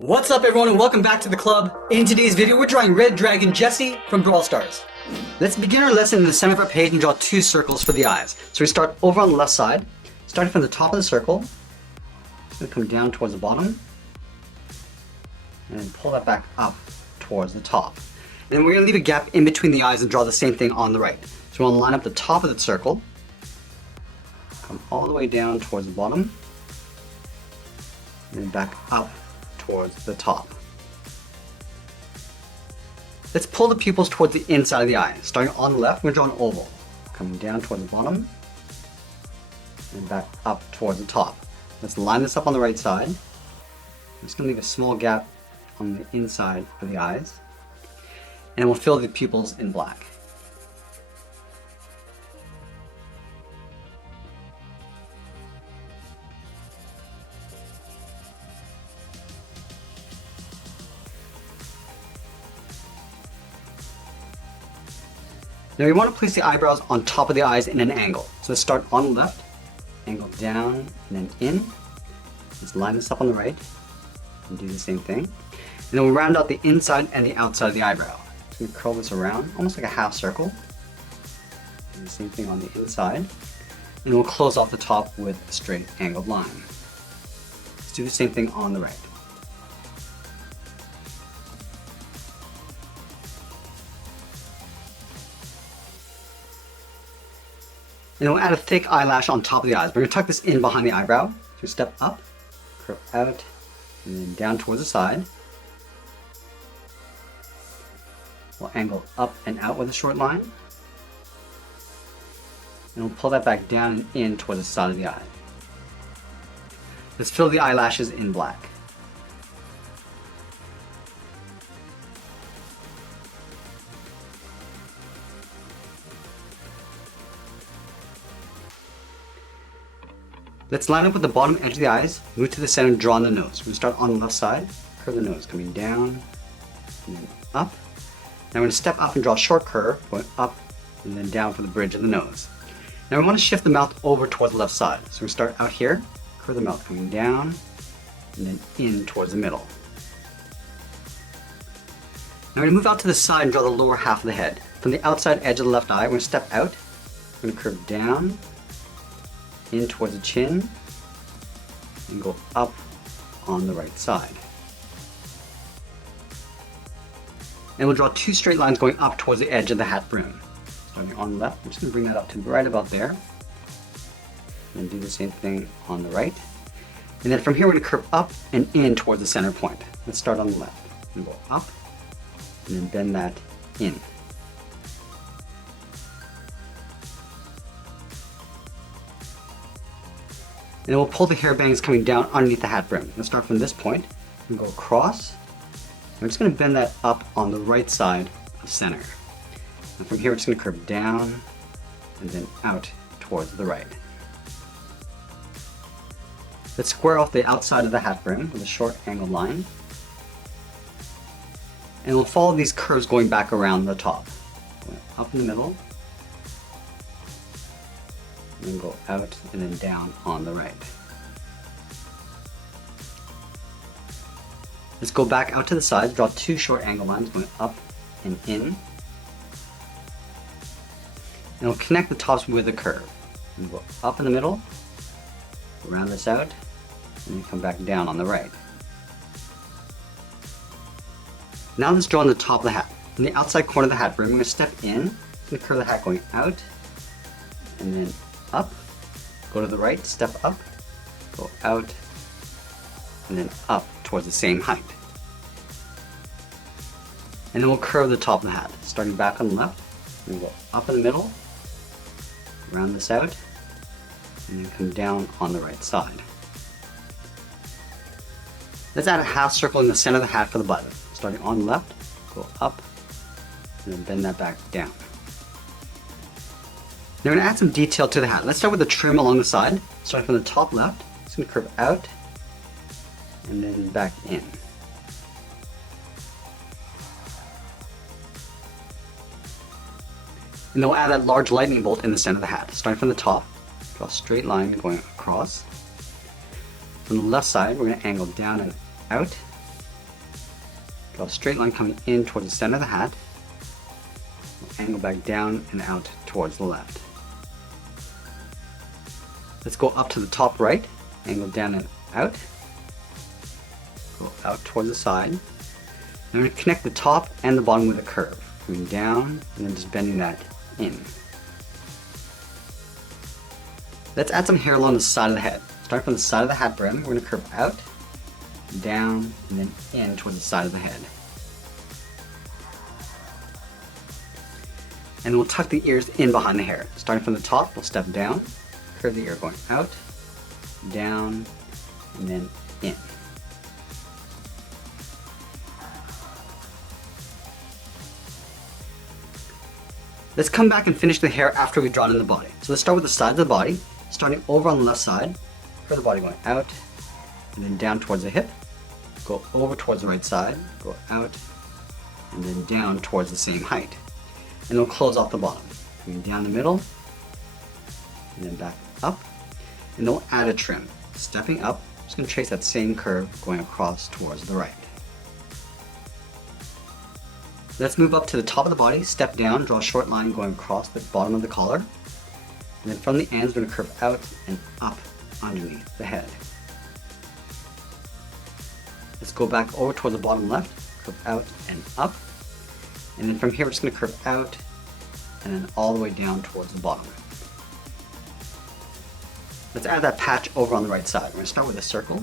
What's up everyone and welcome back to the club. In today's video we're drawing Red Dragon Jessie from Brawl Stars. Let's begin our lesson in the center of our page and draw two circles for the eyes. So we start over on the left side, starting from the top of the circle. It's going to come down towards the bottom and then pull that back up towards the top. And then we're going to leave a gap in between the eyes and draw the same thing on the right. So we'll line up the top of the circle, come all the way down towards the bottom, and then back up towards the top. Let's pull the pupils towards the inside of the eye. Starting on the left, we're going to draw an oval. Coming down towards the bottom, and back up towards the top. Let's line this up on the right side. I'm just going to leave a small gap on the inside of the eyes. And we'll fill the pupils in black. Now we want to place the eyebrows on top of the eyes in an angle. So let's start on the left, angle down, and then in. Let's line this up on the right, and do the same thing. And then we'll round out the inside and the outside of the eyebrow. So we curl this around, almost like a half circle. Do the same thing on the inside. And we'll close off the top with a straight angled line. Let's do the same thing on the right. And then we'll add a thick eyelash on top of the eyes. We're going to tuck this in behind the eyebrow. So step up, curve out, and then down towards the side. We'll angle up and out with a short line. And we'll pull that back down and in towards the side of the eye. Let's fill the eyelashes in black. Let's line up with the bottom edge of the eyes, move to the center and draw on the nose. We're going to start on the left side, curve the nose, coming down, and then up. Now we're going to step up and draw a short curve, going up and then down for the bridge of the nose. Now we want to shift the mouth over towards the left side. So we start out here, curve the mouth, coming down, and then in towards the middle. Now we're going to move out to the side and draw the lower half of the head. From the outside edge of the left eye, we're going to step out, we're going to curve down, in towards the chin, and go up on the right side. And we'll draw two straight lines going up towards the edge of the hat brim. Starting on the left, I'm just going to bring that up to right about there. And do the same thing on the right. And then from here we're going to curve up and in towards the center point. Let's start on the left. And go up, and then bend that in. And then we'll pull the hair bangs coming down underneath the hat brim. Let's start from this point and go across. We're just going to bend that up on the right side of center. And from here we're just going to curve down and then out towards the right. Let's square off the outside of the hat brim with a short angled line. And we'll follow these curves going back around the top. Up in the middle. And then go out and then down on the right. Let's go back out to the side, draw two short angle lines going up and in. And we'll connect the tops with a curve. And go up in the middle, round this out, and then come back down on the right. Now let's draw on the top of the hat. From the outside corner of the hat brim, we're going to step in, and curve the hat going out, and then up, go to the right, step up, go out, and then up towards the same height. And then we'll curve the top of the hat, starting back on the left, and go up in the middle, round this out, and then come down on the right side. Let's add a half circle in the center of the hat for the button. Starting on the left, go up, and then bend that back down. Now we're going to add some detail to the hat. Let's start with the trim along the side. Starting from the top left, it's going to curve out and then back in. And then we'll add that large lightning bolt in the center of the hat. Starting from the top, draw a straight line going across. From the left side, we're going to angle down and out, Draw a straight line coming in towards the center of the hat. Angle back down and out towards the left. Let's go up to the top right, angle down and out. Go out towards the side. Now I'm going to connect the top and the bottom with a curve. Going down and then just bending that in. Let's add some hair along the side of the head. Starting from the side of the hat brim, we're going to curve out, down, and then in towards the side of the head. And we'll tuck the ears in behind the hair. Starting from the top, we'll step down, curve the ear going out, down, and then in. Let's come back and finish the hair after we've drawn in the body. So let's start with the sides of the body, starting over on the left side, curve the body going out, and then down towards the hip, go over towards the right side, go out, and then down towards the same height. And we'll close off the bottom, coming down the middle, and then back up, and then we'll add a trim. Stepping up, just going to trace that same curve going across towards the right. Let's move up to the top of the body, step down, draw a short line going across the bottom of the collar, and then from the ends we're going to curve out and up underneath the head. Let's go back over towards the bottom left, curve out and up. And then from here we're just going to curve out and then all the way down towards the bottom. Let's add that patch over on the right side. We're going to start with a circle.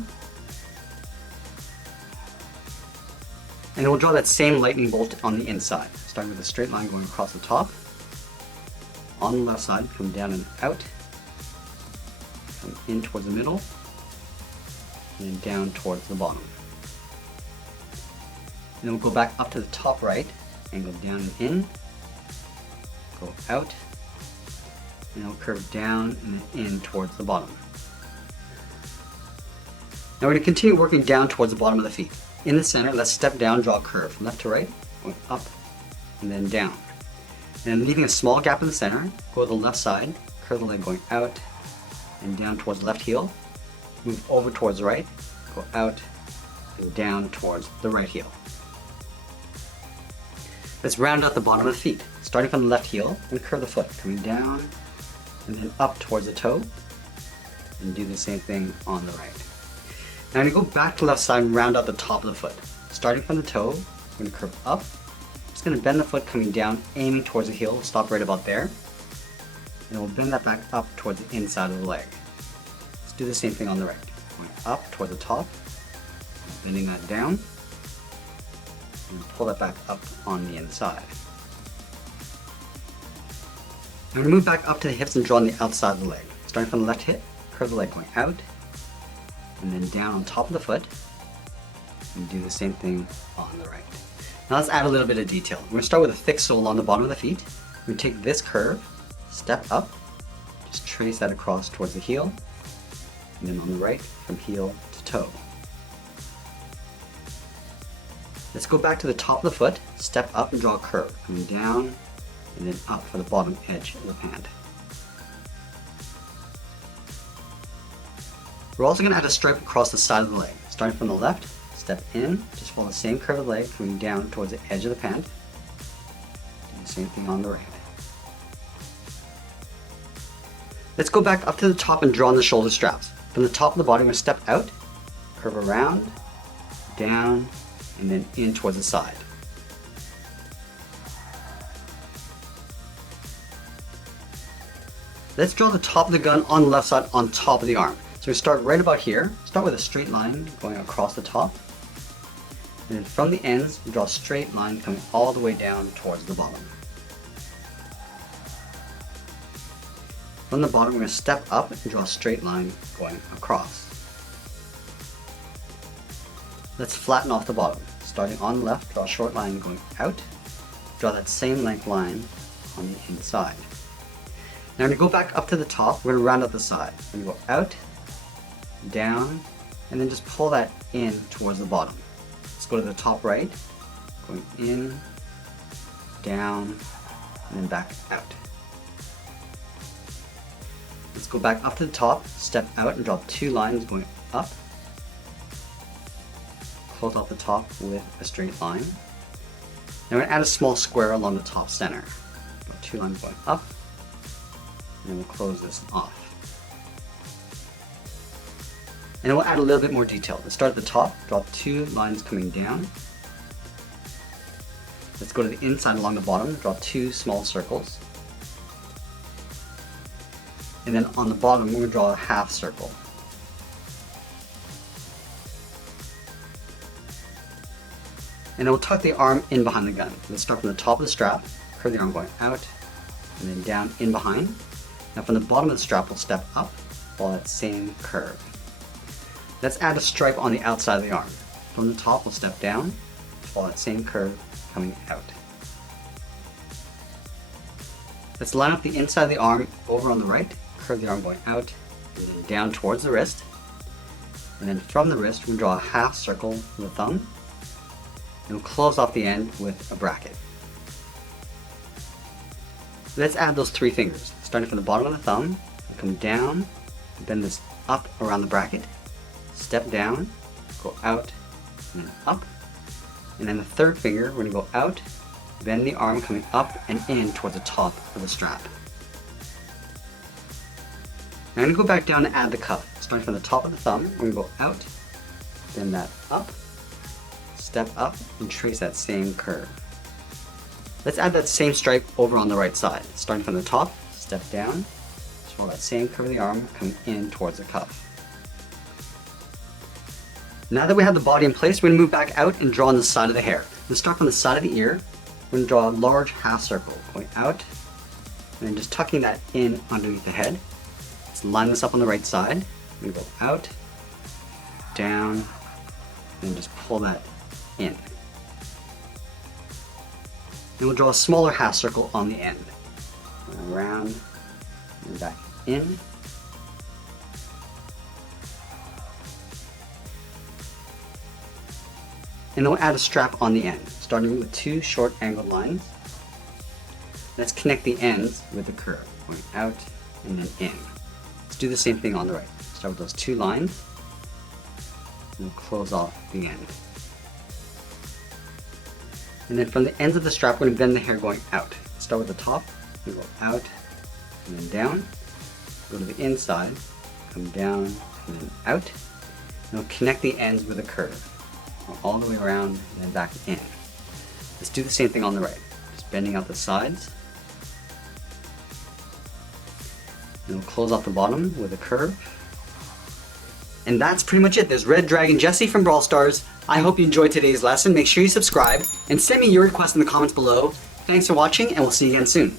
And then we'll draw that same lightning bolt on the inside. Starting with a straight line going across the top. On the left side, come down and out. Come in towards the middle. And then down towards the bottom. And then we'll go back up to the top right. Angle down and in, go out, and then we'll curve down and then in towards the bottom. Now we're going to continue working down towards the bottom of the feet. In the center, let's step down, draw a curve from left to right, going up and then down. And then leaving a small gap in the center, go to the left side, curve the leg going out and down towards the left heel, move over towards the right, go out and down towards the right heel. Let's round out the bottom of the feet. Starting from the left heel, and curve the foot, coming down and then up towards the toe, and do the same thing on the right. Now I'm going to go back to the left side and round out the top of the foot. Starting from the toe, we're going to curve up. Just going to bend the foot coming down, aiming towards the heel, stop right about there. And we'll bend that back up towards the inside of the leg. Let's do the same thing on the right. Going up towards the top, bending that down, and pull that back up on the inside. I'm going to move back up to the hips and draw on the outside of the leg. Starting from the left hip, curve the leg going out, and then down on top of the foot, and do the same thing on the right. Now let's add a little bit of detail. We're going to start with a thick sole on the bottom of the feet. We're going to take this curve, step up, just trace that across towards the heel, and then on the right, from heel to toe. Let's go back to the top of the foot, step up and draw a curve, coming down and then up for the bottom edge of the pant. We're also going to add a stripe across the side of the leg. Starting from the left, step in, just follow the same curve of the leg, coming down towards the edge of the pant. Do the same thing on the right. Let's go back up to the top and draw on the shoulder straps. From the top of the body, we're going to step out, curve around, down, and then in towards the side. Let's draw the top of the gun on the left side on top of the arm. So we start right about here, start with a straight line going across the top, and then from the ends we draw a straight line coming all the way down towards the bottom. From the bottom we're going to step up and draw a straight line going across. Let's flatten off the bottom. Starting on the left, draw a short line going out, draw that same length line on the inside. Now I'm going to go back up to the top, we're going to round out the side. We're going to go out, down, and then just pull that in towards the bottom. Let's go to the top right, going in, down, and then back out. Let's go back up to the top, step out and draw two lines going up, close off the top with a straight line. Now we're going to add a small square along the top center. Got 2 lines going up, and then we'll close this off. And we'll add a little bit more detail. Let's start at the top, draw 2 lines coming down. Let's go to the inside along the bottom, draw 2 small circles. And then on the bottom, we're going to draw a half circle. And then we'll tuck the arm in behind the gun. Let's start from the top of the strap, curve the arm going out, and then down in behind. Now from the bottom of the strap, we'll step up, follow that same curve. Let's add a stripe on the outside of the arm. From the top, we'll step down, follow that same curve, coming out. Let's line up the inside of the arm over on the right, curve the arm going out, and then down towards the wrist. And then from the wrist, we'll draw a half circle with the thumb, and we'll close off the end with a bracket. Let's add those 3 fingers. Starting from the bottom of the thumb, we'll come down, bend this up around the bracket, step down, go out, and then up. And then the 3rd finger, we're going to go out, bend the arm coming up and in towards the top of the strap. Now I'm going to go back down and add the cuff. Starting from the top of the thumb, we're going to go out, bend that up, step up, and trace that same curve. Let's add that same stripe over on the right side. Starting from the top, step down, follow that same curve of the arm, come in towards the cuff. Now that we have the body in place, we're going to move back out and draw on the side of the hair. Let's start from the side of the ear. We're going to draw a large half circle going out, and then just tucking that in underneath the head. Let's line this up on the right side. We're going to go out, down, and just pull that in. And we'll draw a smaller half circle on the end. Around and back in. And then we'll add a strap on the end, starting with 2 short angled lines. Let's connect the ends with the curve, going out and then in. Let's do the same thing on the right. Start with those 2 lines, and we'll close off the end. And then from the ends of the strap, we're going to bend the hair going out. Start with the top, we go out and then down, go to the inside, come down and then out, and we'll connect the ends with a curve. All the way around and then back in. Let's do the same thing on the right. Just bending out the sides. And we'll close off the bottom with a curve. And that's pretty much it. There's Red Dragon Jessie from Brawl Stars. I hope you enjoyed today's lesson. Make sure you subscribe and send me your requests in the comments below. Thanks for watching, and we'll see you again soon.